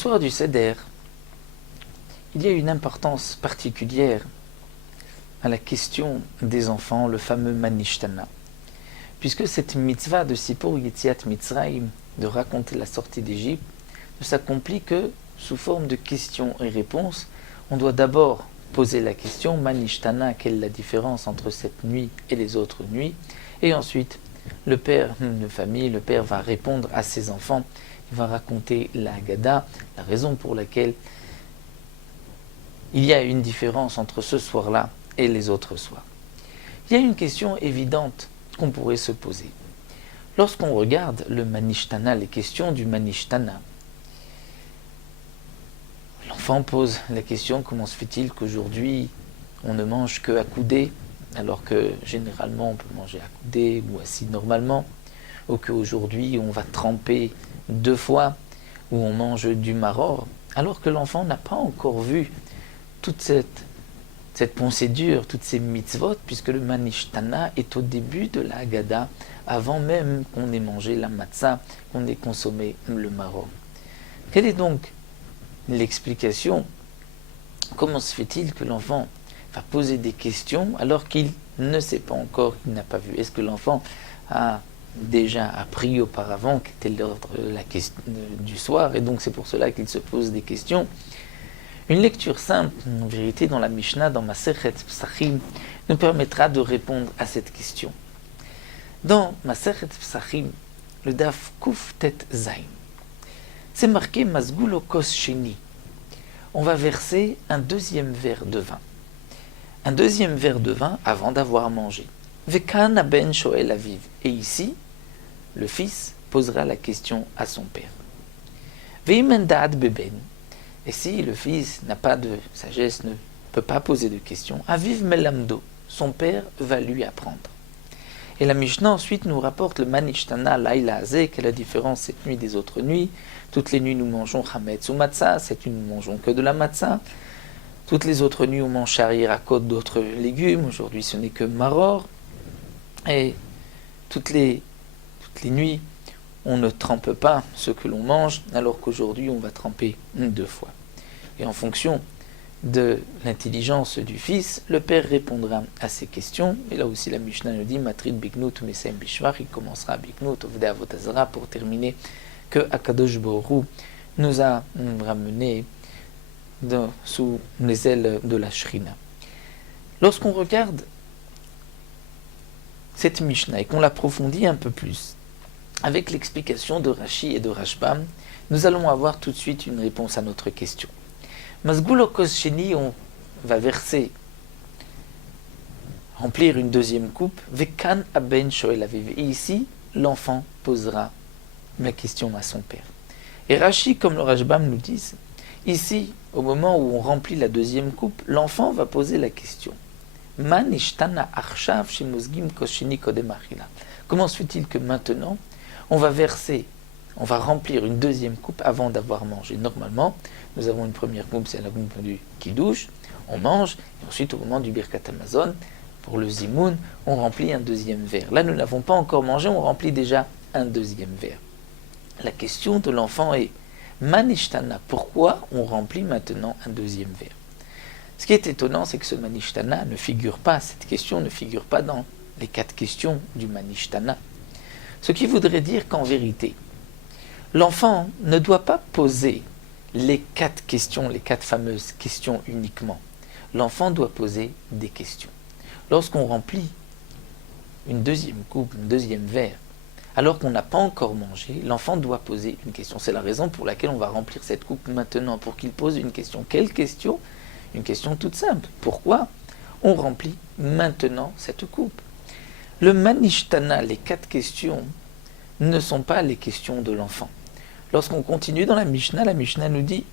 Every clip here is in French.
soir du Seder, il y a une importance particulière à la question des enfants, le fameux Manishtana. Puisque cette mitzvah de Sipur Yetziat Mitzrayim, de raconter la sortie d'Égypte, ne s'accomplit que sous forme de questions et réponses. On doit d'abord poser la question, Manishtana, quelle est la différence entre cette nuit et les autres nuits? Et ensuite, le père de famille, le père va répondre à ses enfants, il va raconter la Haggadah, la raison pour laquelle il y a une différence entre ce soir-là et les autres soirs. Il y a une question évidente qu'on pourrait se poser. Lorsqu'on regarde le Manishtana, les questions du Manishtana, l'enfant pose la question, comment se fait-il qu'aujourd'hui on ne mange que accoudé, alors que généralement on peut manger accoudé ou assis normalement, ou qu'aujourd'hui on va tremper 2 fois, ou on mange du maror, alors que l'enfant n'a pas encore vu toute cette procédure, toutes ces mitzvot, puisque le Manishtana est au début de la Haggadah, avant même qu'on ait mangé la matzah, qu'on ait consommé le maror. Quelle est donc l'explication? Comment se fait-il que l'enfant va poser des questions alors qu'il ne sait pas encore, qu'il n'a pas vu? Est-ce que l'enfant a déjà appris auparavant quel était l'ordre du soir, et donc c'est pour cela qu'il se pose des questions? Une lecture simple, en vérité, dans la Mishnah, dans Masechet Psachim, nous permettra de répondre à cette question. Dans Masechet Psachim, le Daf Kuf Tet Zayin, c'est marqué Mazgulo Kos Sheni. On va verser un 2e verre de vin. Un 2e verre de vin avant d'avoir mangé. Vekan ben shoel aviv. Et ici, le fils posera la question à son père. Veimendaad beben. Et si le fils n'a pas de sagesse, ne peut pas poser de questions, aviv melamdo. Son père va lui apprendre. Et la Mishnah ensuite nous rapporte le Manishtana Laila Hazeh, quelle est la différence cette nuit des autres nuits. Toutes les nuits nous mangeons Chametz ou Matzah, cette nuit nous ne mangeons que de la Matzah. Toutes les autres nuits on mange Sharir à côte d'autres légumes, aujourd'hui ce n'est que Maror. Et toutes les nuits on ne trempe pas ce que l'on mange, alors qu'aujourd'hui on va tremper 2 fois. Et en fonction de l'intelligence du fils, le père répondra à ces questions. Et là aussi la Mishnah nous dit Matrid Biknut Mesem Bishvar, il commencera à Biknut, Ovdei Avotazara, pour terminer que Akadosh Baruch Hu nous a ramenés sous les ailes de la Shrina. Lorsqu'on regarde cette Mishnah et qu'on l'approfondit un peu plus, avec l'explication de Rashi et de Rashbam, nous allons avoir tout de suite une réponse à notre question. Mazgulo Kos Sheni, on va verser, remplir une 2e coupe, Vekan aben shoel aviv. Et ici, l'enfant posera la question à son père. Et Rashi, comme le Rashbam nous disent, ici, au moment où on remplit la 2e coupe, l'enfant va poser la question. Man ishtana arshav shemozgim kos sheni kodem achila. Comment se fait-il que maintenant, on va remplir une 2e coupe avant d'avoir mangé? Normalement, nous avons une première coupe, c'est la coupe du Kiddush, on mange, et ensuite au moment du Birkat Hamazon, pour le Zimoun, on remplit un 2e verre. Là, nous n'avons pas encore mangé, on remplit déjà un 2e verre. La question de l'enfant est, Manishtana, pourquoi on remplit maintenant un 2e verre? Ce qui est étonnant, c'est que ce Manishtana ne figure pas, cette question ne figure pas dans les 4 questions du Manishtana. Ce qui voudrait dire qu'en vérité, l'enfant ne doit pas poser les 4 questions, les 4 fameuses questions uniquement. L'enfant doit poser des questions. Lorsqu'on remplit une 2e coupe, un 2e verre, alors qu'on n'a pas encore mangé, l'enfant doit poser une question. C'est la raison pour laquelle on va remplir cette coupe maintenant, pour qu'il pose une question. Quelle question? Une question toute simple. Pourquoi on remplit maintenant cette coupe? Le Manishtana, les 4 questions, ne sont pas les questions de l'enfant. Lorsqu'on continue dans la Mishnah nous dit,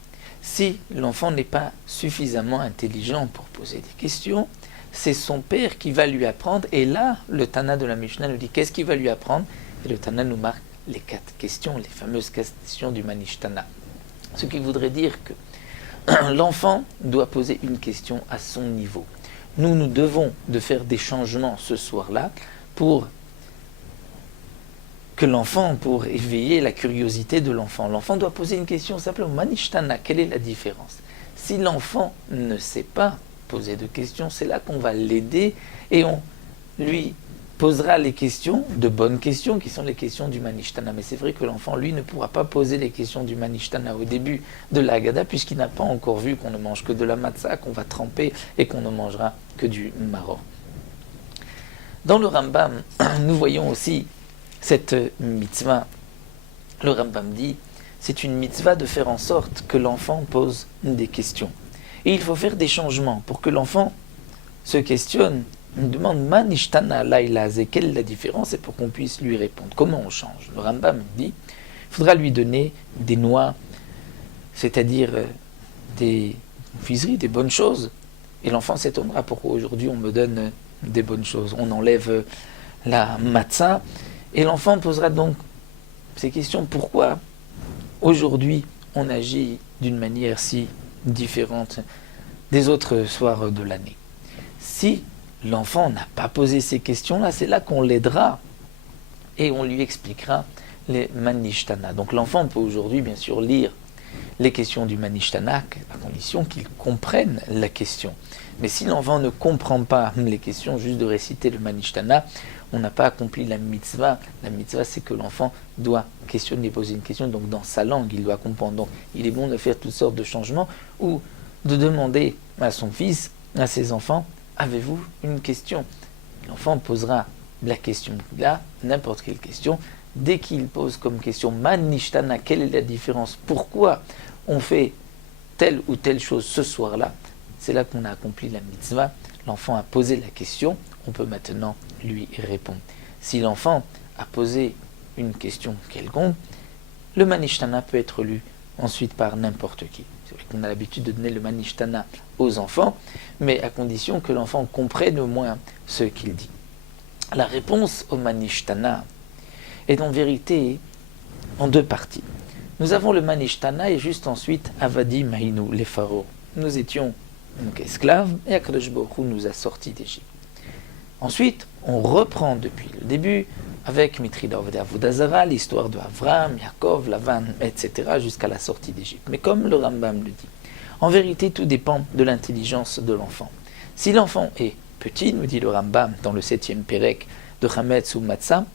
si l'enfant n'est pas suffisamment intelligent pour poser des questions, c'est son père qui va lui apprendre. Et là, le Tana de la Mishnah nous dit, qu'est-ce qu'il va lui apprendre? Et le Tana nous marque les 4 questions, les fameuses questions du Manishtana. Ce qui voudrait dire que l'enfant doit poser une question à son niveau. Nous devons de faire des changements ce soir-là pour que l'enfant, pour éveiller la curiosité de l'enfant. L'enfant doit poser une question simplement, Manishtana, quelle est la différence? Si l'enfant ne sait pas poser de questions, c'est là qu'on va l'aider et on lui posera les questions, de bonnes questions, qui sont les questions du Manishtana. Mais c'est vrai que l'enfant, lui, ne pourra pas poser les questions du Manishtana au début de la Haggadah, puisqu'il n'a pas encore vu qu'on ne mange que de la matzah, qu'on va tremper et qu'on ne mangera que du maror. Dans le Rambam, nous voyons aussi cette mitzvah. Le Rambam dit, c'est une mitzvah de faire en sorte que l'enfant pose des questions. Et il faut faire des changements pour que l'enfant se questionne. Il demande Manishtana laïlaze, quelle est la différence, et pour qu'on puisse lui répondre. Comment on change? Le Rambam dit il faudra lui donner des noix, c'est-à-dire des confiseries, des bonnes choses. Et l'enfant s'étonnera pourquoi aujourd'hui on me donne des bonnes choses. On enlève la matzah, et l'enfant posera donc ces questions. Pourquoi aujourd'hui on agit d'une manière si différente des autres soirs de l'année? Si l'enfant n'a pas posé ces questions-là, c'est là qu'on l'aidera et on lui expliquera les Manishtana. Donc l'enfant peut aujourd'hui bien sûr lire les questions du Manishtana à condition qu'il comprenne la question. Mais si l'enfant ne comprend pas les questions, juste de réciter le Manishtana, on n'a pas accompli la mitzvah. La mitzvah, c'est que l'enfant doit questionner, poser une question, donc dans sa langue, il doit comprendre. Donc il est bon de faire toutes sortes de changements ou de demander à son fils, à ses enfants, avez-vous une question? L'enfant posera la question là, n'importe quelle question. Dès qu'il pose comme question Manishtana, quelle est la différence? Pourquoi on fait telle ou telle chose ce soir-là? C'est là qu'on a accompli la mitzvah. L'enfant a posé la question, on peut maintenant lui répondre. Si l'enfant a posé une question quelconque, le Manishtana peut être lu ensuite par n'importe qui. C'est vrai qu'on a l'habitude de donner le Manishtana aux enfants, mais à condition que l'enfant comprenne au moins ce qu'il dit. La réponse au Manishtana est en vérité en deux parties. Nous avons le Manishtana et juste ensuite Avadim Hainu, les pharaons. Nous étions donc esclaves et Akadosh Baruch Hu nous a sortis d'Égypte. Ensuite, on reprend depuis le début avec Mitri d'Avodah Zara, l'histoire de Avraham, Yaakov, Lavan, etc. jusqu'à la sortie d'Égypte. Mais comme le Rambam le dit, en vérité, tout dépend de l'intelligence de l'enfant. Si l'enfant est petit, nous dit le Rambam dans le 7e Pérec de Chametz ou Matzah,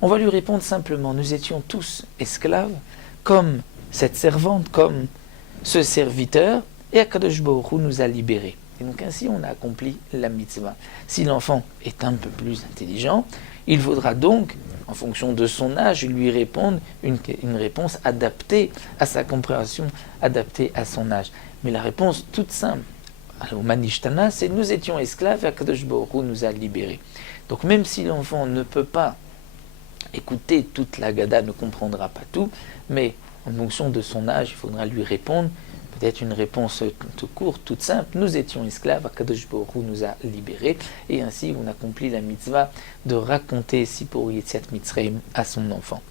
on va lui répondre simplement, nous étions tous esclaves, comme cette servante, comme ce serviteur, et Akadosh Baruch Hu nous a libérés. Et donc ainsi on a accompli la mitzvah. Si l'enfant est un peu plus intelligent, il faudra donc, en fonction de son âge, lui répondre une réponse adaptée à sa compréhension, adaptée à son âge. Mais la réponse toute simple au Manishtana, c'est nous étions esclaves et Akadosh Baruch Hu nous a libérés. Donc même si l'enfant ne peut pas écouter toute la Haggadah, ne comprendra pas tout, mais en fonction de son âge, il faudra lui répondre peut-être une réponse toute courte, toute simple. Nous étions esclaves, Akadosh Baruch Hu nous a libérés, et ainsi on accomplit la mitzvah de raconter Sipur Yetziat Mitzrayim à son enfant.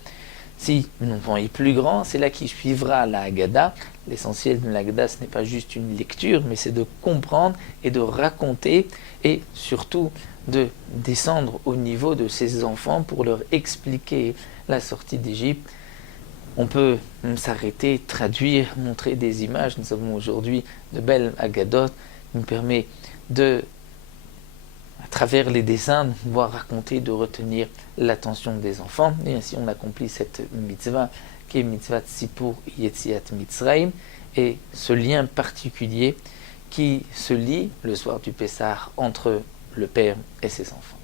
Si l'enfant est plus grand, c'est là qu'il suivra la Haggadah. L'essentiel de la Haggadah, ce n'est pas juste une lecture, mais c'est de comprendre et de raconter, et surtout de descendre au niveau de ses enfants pour leur expliquer la sortie d'Égypte. On peut s'arrêter, traduire, montrer des images. Nous avons aujourd'hui de belles Haggadot qui nous permet de, à travers les dessins, de pouvoir raconter, de retenir l'attention des enfants. Et ainsi on accomplit cette mitzvah qui est mitzvah Sipur Yetziat Mitzrayim, et ce lien particulier qui se lie le soir du Pessah entre le père et ses enfants.